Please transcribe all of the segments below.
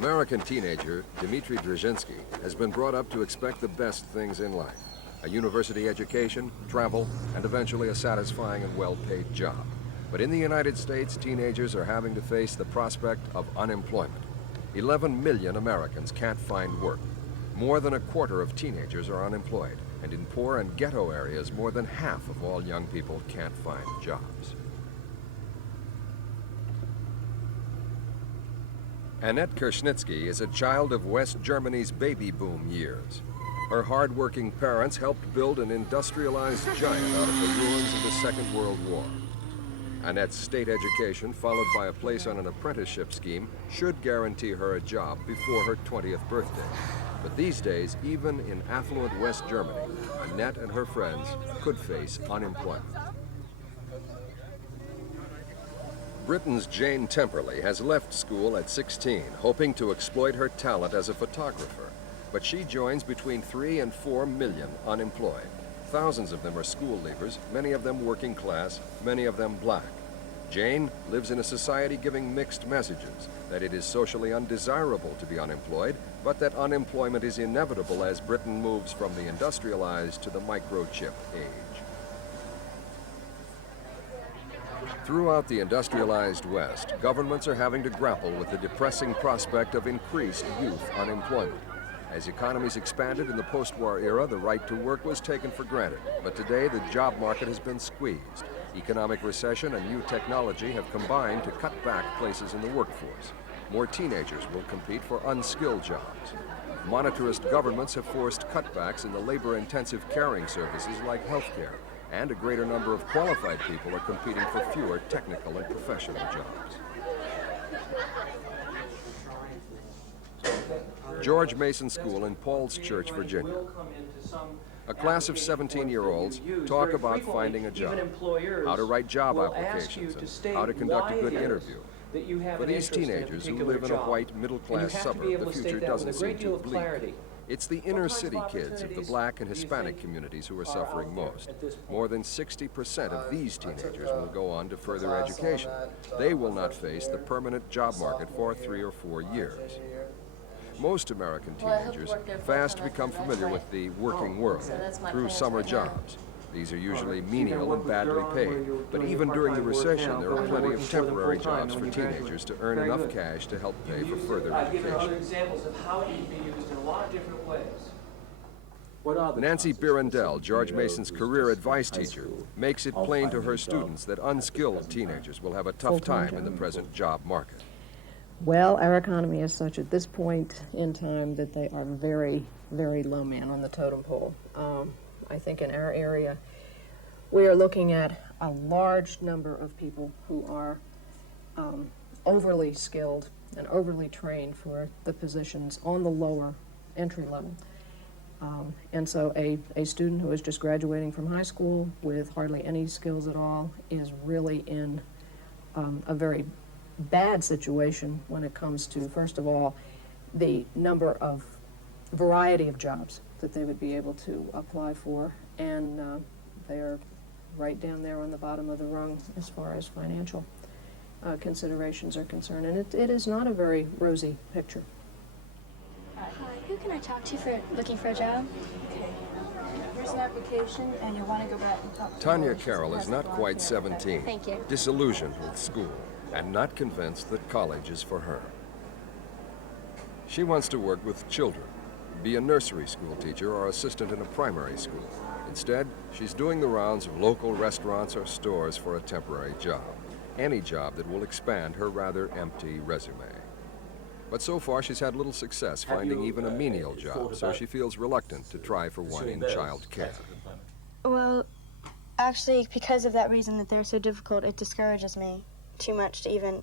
American teenager Dmitry Drzezinski has been brought up to expect the best things in life: a university education, travel, and eventually a satisfying and well-paid job. But in the United States, teenagers are having to face the prospect of unemployment. 11 million Americans can't find work. More than a quarter of teenagers are unemployed, and in poor and ghetto areas, more than half of all young people can't find jobs. Annette Kershnitsky is a child of West Germany's baby boom years. Her hard-working parents helped build an industrialized giant out of the ruins of the Second World War. Annette's state education, followed by a place on an apprenticeship scheme, should guarantee her a job before her 20th birthday. But these days, even in affluent West Germany, Annette and her friends could face unemployment. Britain's Jane Temperley has left school at 16, hoping to exploit her talent as a photographer. But she joins between 3 and 4 million unemployed. Thousands of them are school leavers, many of them working class, many of them black. Jane lives in a society giving mixed messages, that it is socially undesirable to be unemployed, but that unemployment is inevitable as Britain moves from the industrialized to the microchip age. Throughout the industrialized West, governments are having to grapple with the depressing prospect of increased youth unemployment. As economies expanded in the post-war era, the right to work was taken for granted. But today, the job market has been squeezed. Economic recession and new technology have combined to cut back places in the workforce. More teenagers will compete for unskilled jobs. Monetarist governments have forced cutbacks in the labor-intensive caring services like healthcare, and a greater number of qualified people are competing for fewer technical and professional jobs. George Mason School in Paul's Church, Virginia. A class of 17-year-olds talk about finding a job, how to write job applications, and how to conduct a good interview. For these teenagers who live in a white, middle-class suburb, the future doesn't seem too bleak. It's the inner-city kids of the black and Hispanic communities who are suffering most. More than 60% of these teenagers will go on to further education. They will not face the permanent job market for 3 or 4 years. Most American teenagers fast become familiar with the working world through summer jobs. These are usually menial and badly paid, but even during the recession, there are plenty of temporary jobs for teenagers to earn enough cash to help pay for further education. Examples of how it can be used in a lot of different ways. Nancy Birendell, George Mason's career advice teacher, makes it plain to her students that unskilled teenagers will have a tough time in the present job market. Well, our economy is such at this point in time that they are very, very low man on the totem pole. I think in our area, we are looking at a large number of people who are overly skilled and overly trained for the positions on the lower entry level. And so a student who is just graduating from high school with hardly any skills at all is really in a very bad situation when it comes to, first of all, the number of variety of jobs that they would be able to apply for, and they are right down there on the bottom of the rung as far as financial considerations are concerned, and it is not a very rosy picture. Hi, who can I talk to for looking for a job? Okay. Here's an application, and you want to go back and talk to Tanya Carroll is not quite 17, Thank you. disillusioned with school, and not convinced that college is for her. She wants to work with children, be a nursery school teacher or assistant in a primary school. Instead, she's doing the rounds of local restaurants or stores for a temporary job, any job that will expand her rather empty resume. But so far, she's had little success finding even a menial job, so she feels reluctant to try for one in child care. Well, actually, because of that reason that they're so difficult, it discourages me too much to even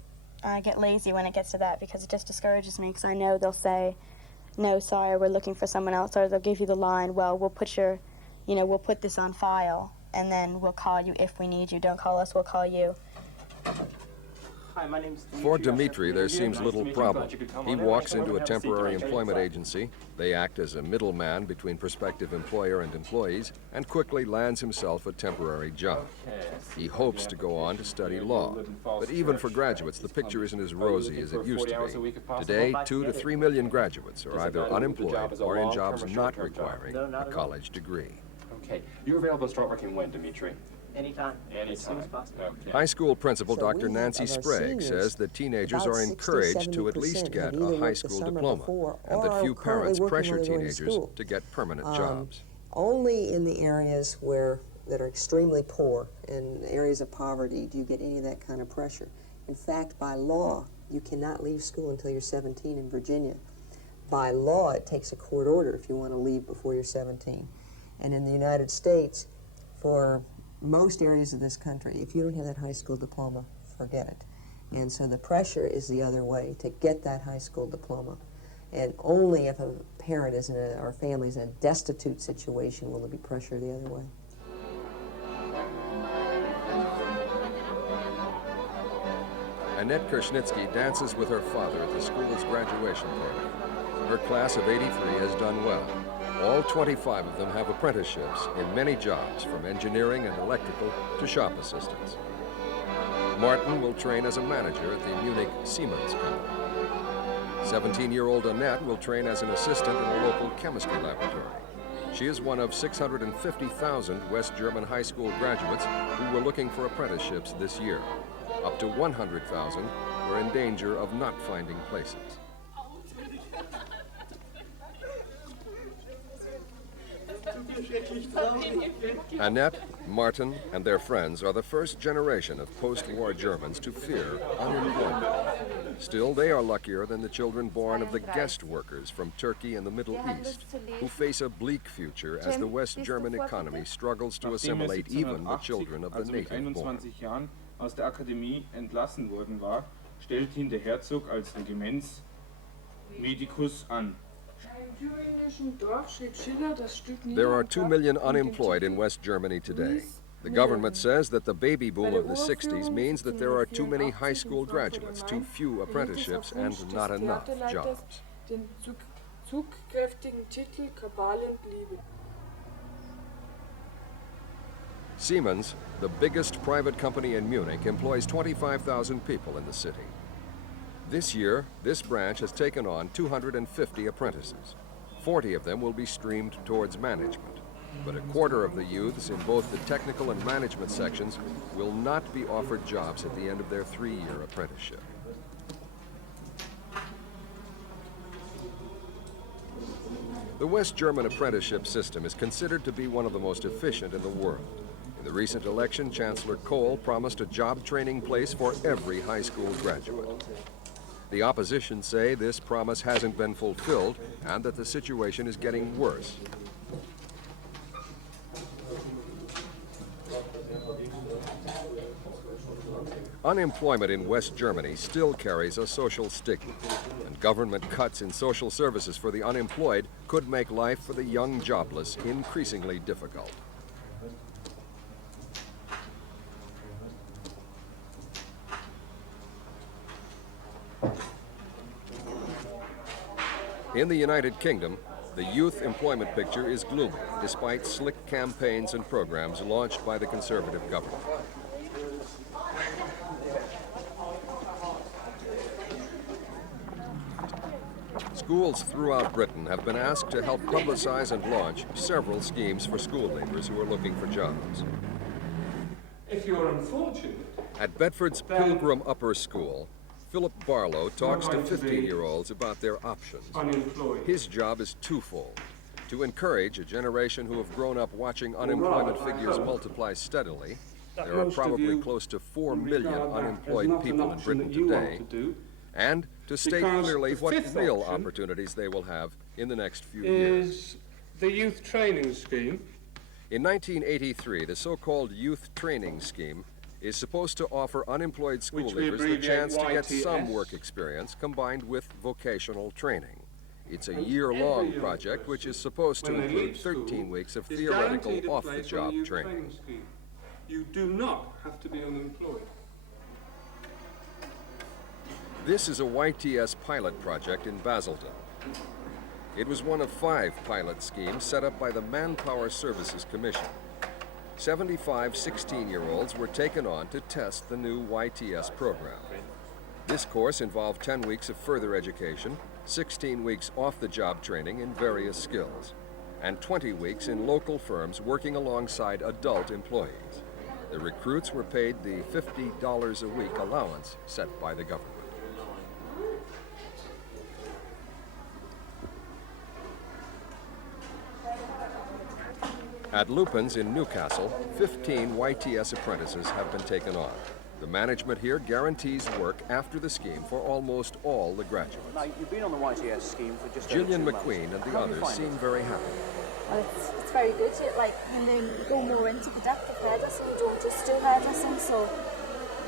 get lazy when it gets to that, because it just discourages me, because I know they'll say, no, sorry, we're looking for someone else, or they'll give you the line, well, we'll put we'll put this on file, and then we'll call you if we need you. Don't call us, we'll call you. Hi, my name's Dimitri. For Dimitri, there seems little problem. He walks into a temporary employment agency. They act as a middleman between prospective employer and employees and quickly lands himself a temporary job. He hopes to go on to study law. But even for graduates, the picture isn't as rosy as it used to be. Today, 2 to 3 million graduates are either unemployed or in jobs not requiring a college degree. Okay. You're available to start working when, Dimitri? Anytime. As soon as Anytime. possible. Okay. High school principal So Dr. we Nancy have of our Sprague seniors, says that teenagers about are 60, encouraged to at least 70% get have a either high worked the school summer diploma, before and or that are few currently parents working pressure while they're going to teenagers school. to get permanent jobs. Only in the areas that are extremely poor and areas of poverty do you get any of that kind of pressure. In fact, by law, you cannot leave school until you're 17 in Virginia. By law, it takes a court order if you want to leave before you're 17. And in the United States, for most areas of this country, if you don't have that high school diploma, forget it. And so the pressure is the other way, to get that high school diploma. And only if a parent is or family is in a destitute situation will there be pressure the other way. Annette Kershnitsky dances with her father at the school's graduation party. Her class of '83 has done well. All 25 of them have apprenticeships in many jobs, from engineering and electrical to shop assistants. Martin will train as a manager at the Munich Siemens company. 17-year-old Annette will train as an assistant in a local chemistry laboratory. She is one of 650,000 West German high school graduates who were looking for apprenticeships this year. Up to 100,000 were in danger of not finding places. Annette, Martin, and their friends are the first generation of post-war Germans to fear unemployment. Still, they are luckier than the children born of the guest workers from Turkey and the Middle East, who face a bleak future as the West German economy struggles to assimilate even the children of the also mit native born. 21 Jahren aus der Akademie entlassen worden war, stellte ihn der Herzog als Regiments Medicus an. There are 2 million unemployed in West Germany today. The government says that the baby boom of the 60s means that there are too many high school graduates, too few apprenticeships, and not enough jobs. Siemens, the biggest private company in Munich, employs 25,000 people in the city. This year, this branch has taken on 250 apprentices. 40 of them will be streamed towards management, but a quarter of the youths in both the technical and management sections will not be offered jobs at the end of their 3-year apprenticeship. The West German apprenticeship system is considered to be one of the most efficient in the world. In the recent election, Chancellor Kohl promised a job training place for every high school graduate. The opposition say this promise hasn't been fulfilled and that the situation is getting worse. Unemployment in West Germany still carries a social stigma, and government cuts in social services for the unemployed could make life for the young jobless increasingly difficult. In the United Kingdom, the youth employment picture is gloomy, despite slick campaigns and programs launched by the Conservative government. Schools throughout Britain have been asked to help publicize and launch several schemes for school leavers who are looking for jobs. If you're unfortunate, At Bedford's Pilgrim Upper School, Philip Barlow talks to 15-year-olds about their options. unemployed. His job is twofold: to encourage a generation who have grown up watching unemployment figures multiply steadily. There are probably close to 4 million unemployed people in Britain today. And to state clearly what real opportunities they will have in the next few years. Is the youth training scheme. In 1983, the so-called Youth Training Scheme is supposed to offer unemployed school Which we leavers the abbreviate chance to get some YTS. work experience combined with vocational training. It's a year-long project which is supposed to When they include leave school, 13 weeks of is theoretical guaranteed a place on the off-the-job youth training. scheme. You do not have to be unemployed. This is a YTS pilot project in Basildon. It was one of 5 pilot schemes set up by the Manpower Services Commission. 75 16-year-olds were taken on to test the new YTS program. This course involved 10 weeks of further education, 16 weeks off-the-job training in various skills, and 20 weeks in local firms working alongside adult employees. The recruits were paid the $50 a week allowance set by the government. At Lupin's in Newcastle, 15 YTS apprentices have been taken on. The management here guarantees work after the scheme for almost all the graduates. Now, you've been on the YTS scheme for just Gillian over 2 months. McQueen and the How do you others find seem it? very happy. Well, it's very good. Like when they go more into productive hairdressing, you don't just do hairdressing, so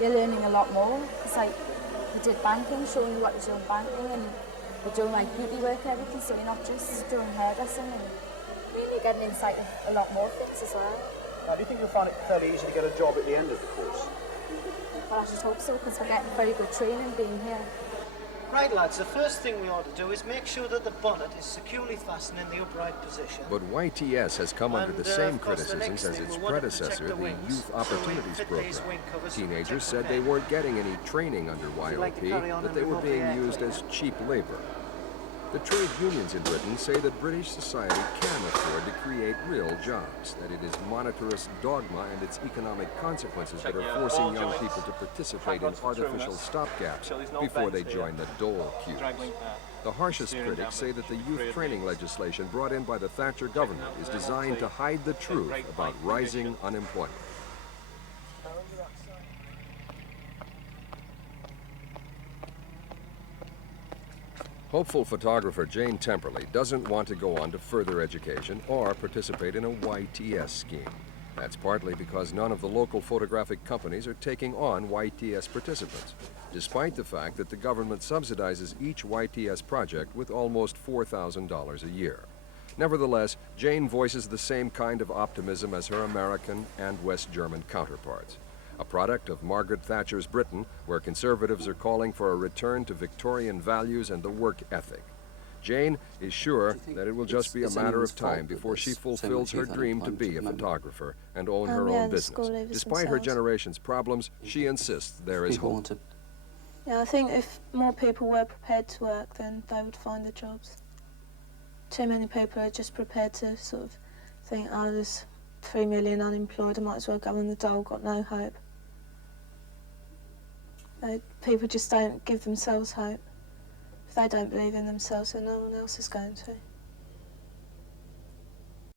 you're learning a lot more. It's like we did banking, showing you what to do in banking, and we're doing like beauty work and everything, so you're not just doing hairdressing, and really getting insight of a lot more things as well. Now, do you think you'll find it fairly easy to get a job at the end of the course? Well, I just hope so, because we're getting very good training being here. Right, lads, the first thing we ought to do is make sure that the bonnet is securely fastened in the upright position. But YTS has come under the same of course, the criticisms next as thing, its we want to protect predecessor, the the wings. Youth So we Opportunities fit Program. these wing covers to Teenagers protect said the they head. weren't getting any training under you like to carry on YOP, that in they the were lovely being air used plane? as cheap labor. The trade unions in Britain say that British society can afford to create real jobs, that it is monetarist dogma and its economic consequences that are forcing young people to participate in artificial stopgaps before they join the dole queues. The harshest critics say that the youth training legislation brought in by the Thatcher government is designed to hide the truth about rising unemployment. Hopeful photographer Jane Temperley doesn't want to go on to further education or participate in a YTS scheme. That's partly because none of the local photographic companies are taking on YTS participants, despite the fact that the government subsidizes each YTS project with almost $4,000 a year. Nevertheless, Jane voices the same kind of optimism as her American and West German counterparts. A product of Margaret Thatcher's Britain, where conservatives are calling for a return to Victorian values and the work ethic. Jane is sure that it will just be a matter of time before she fulfills her dream to be a photographer and own her own business. Despite her generation's problems, she insists there is hope. Yeah, I think if more people were prepared to work, then they would find the jobs. Too many people are just prepared to sort of think, oh, there's 3 million unemployed, I might as well go on the dole, got no hope. People just don't give themselves hope. If they don't believe in themselves, then no one else is going to.